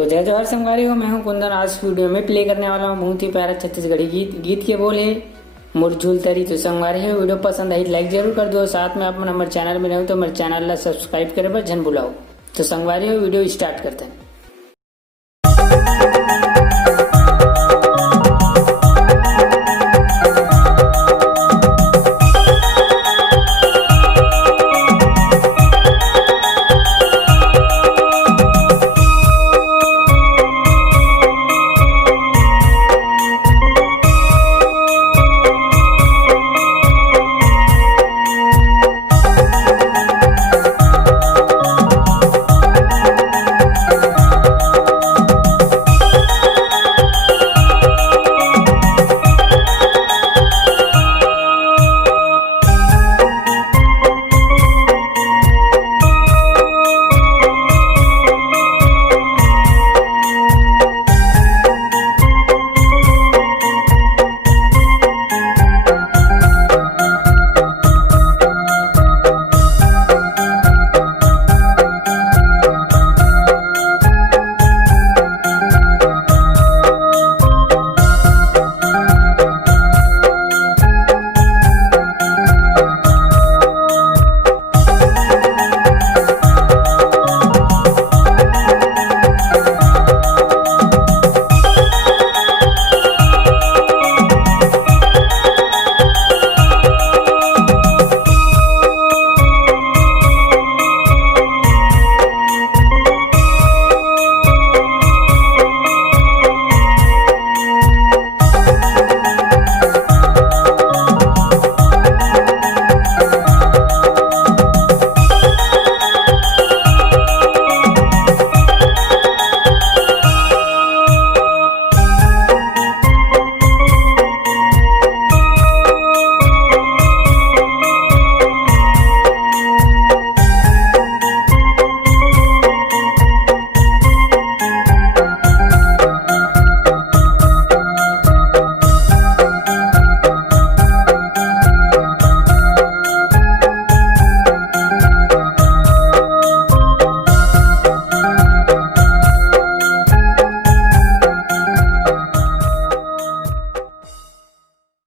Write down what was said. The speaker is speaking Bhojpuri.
तो जय जवाहर संगवारी हो, मैं हूं कुंदन। आज वीडियो में प्ले करने वाला हूं बहुत ही प्यारा छत्तीसगढ़ी गीत के बोल है मुरझुल तरी। तो संगवारी है, वीडियो पसंद आई लाइक जरूर कर दो। साथ में आप हमारे चैनल में रहो तो हमारे चैनल ला सब्सक्राइब करे पर जन बुलाओ। तो संगवारी हो, वीडियो स्टार्ट करते हैं।